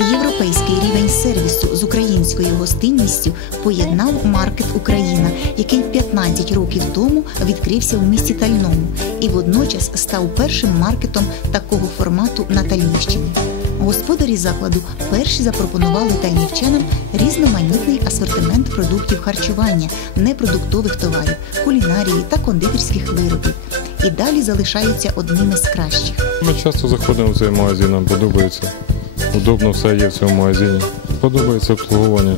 Європейський рівень сервісу з українською гостинністю поєднав маркет Україна, який 15 років тому відкрився у місті Тальному і водночас став першим маркетом такого формату на Тальнівщині. Господарі закладу перші запропонували тальнівчанам різноманітний асортимент продуктів харчування, непродуктових товарів, кулінарії та кондитерських виробів. І далі залишаються одними з кращих. Ми часто заходимо в цей магазин, нам подобається. Удобно все є в цьому магазині. Подобається обслуговування.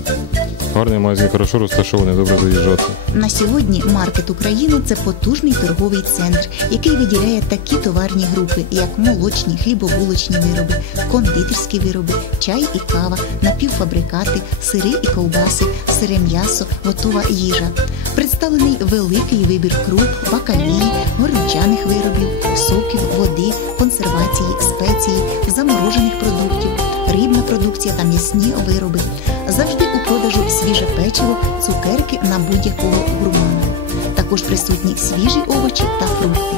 Гарний магазин, хорошо розташований, добре заїжджати. На сьогодні маркет Україна це потужний торговий центр, який виділяє такі товарні групи, як молочні, хлібобулочні вироби, кондитерські вироби, чай і кава, напівфабрикати, сири і ковбаси, сире м'ясо, готова їжа. Представлений великий вибір круп, бакалії, горілчаних виробів, соків, води, консервації, та м'ясні вироби. Завжди у продажу свіже печиво, цукерки на будь-якого гурмана. Також присутні свіжі овочі та фрукти.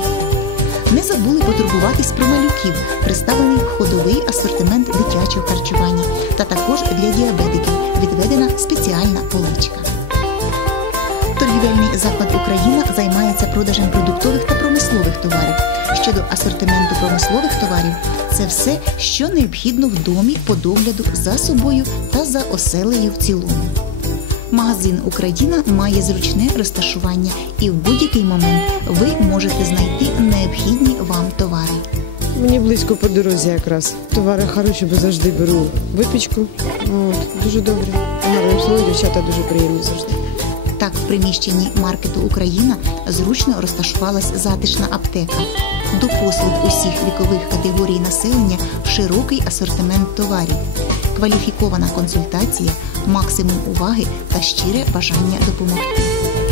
Не забули потурбуватись про малюків, представлений ходовий асортимент дитячого харчування, та також для діабетиків відведена спеціальна поличка. Торгівельний заклад Україна займається продажем продуктових та промислових товарів. Щодо асортименту промислових товарів, це все, що необхідно в домі по догляду за собою та за оселею в цілому. Магазин Україна має зручне розташування, і в будь-який момент ви можете знайти необхідні вам товари. Мені близько по дорозі якраз. Товари хороші, бо завжди беру випічку. От, дуже добре. Гарно слово, дівчата дуже приємні завжди. Так, в приміщенні маркету Україна зручно розташувалась затишна аптека. До послуг усіх вікових категорій населення широкий асортимент товарів, кваліфікована консультація, максимум уваги та щире бажання допомогти.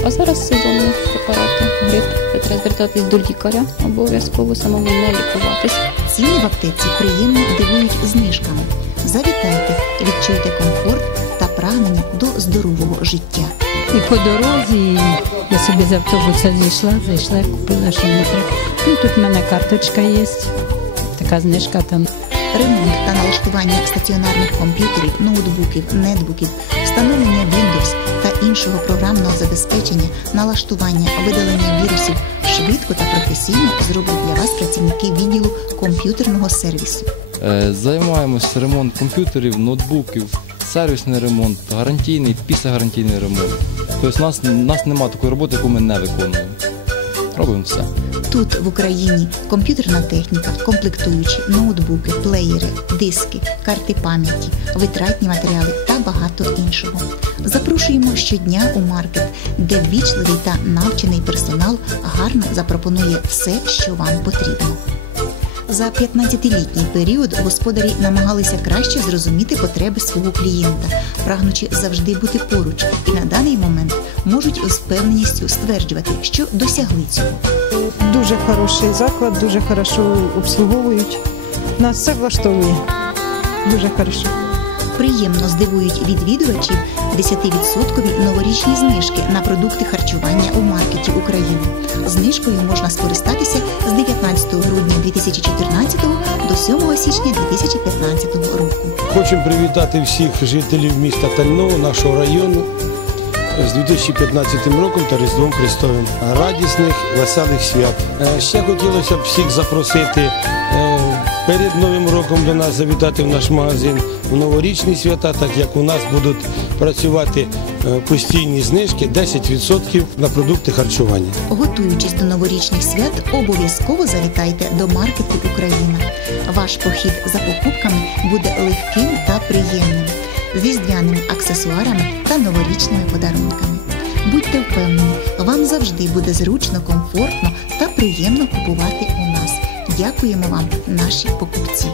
А зараз сезонні препарати, грип, треба звертатись до лікаря, обов'язково самому не лікуватись. Ціни в аптеці приємно дивують знижками. Завітайте, відчуйте комфорт та прагнення до здорового життя. І по дорозі і я собі з автобуса зійшла, зайшла і купила, що. Ну, тут в мене карточка є, така знижка там. Ремонт та налаштування стаціонарних комп'ютерів, ноутбуків, нетбуків, встановлення Windows та іншого програмного забезпечення, налаштування, видалення вірусів швидко та професійно зроблять для вас працівники відділу комп'ютерного сервісу. Е, Займаємося ремонт комп'ютерів, ноутбуків, сервісний ремонт, гарантійний, післягарантійний ремонт. Тобто у нас, нас немає такої роботи, яку ми не виконуємо. Робимо все. Тут в Україні комп'ютерна техніка, комплектуючі, ноутбуки, плеєри, диски, карти пам'яті, витратні матеріали та багато іншого. Запрошуємо щодня у маркет, де ввічливий та навчений персонал гарно запропонує все, що вам потрібно. За 15-літній період господарі намагалися краще зрозуміти потреби свого клієнта, прагнучи завжди бути поруч, і на даний момент можуть з впевненістю стверджувати, що досягли цього. Дуже хороший заклад, дуже хорошо обслуговують. Нас все влаштовує. Дуже хорошо. Приємно здивують відвідувачів 10% новорічні знижки на продукти харчування у маркеті України. Знижкою можна скористатися з 19 грудня 2014 до 7 січня 2015 року. Хочемо привітати всіх жителів міста Тального, нашого району з 2015 роком та Різдвом Христовим. Радісних, веселих свят. Е, Ще хотілося б всіх запросити е, перед Новим роком до нас завітати в наш магазин в новорічні свята, так як у нас будуть працювати е, постійні знижки 10% на продукти харчування. Готуючись до новорічних свят, обов'язково завітайте до маркету Україна. Ваш похід за покупками буде легким та приємним, з аксесуарами та новорічними подарунками. Будьте впевнені, вам завжди буде зручно, комфортно та приємно купувати у нас. Дякуємо вам, наші покупці.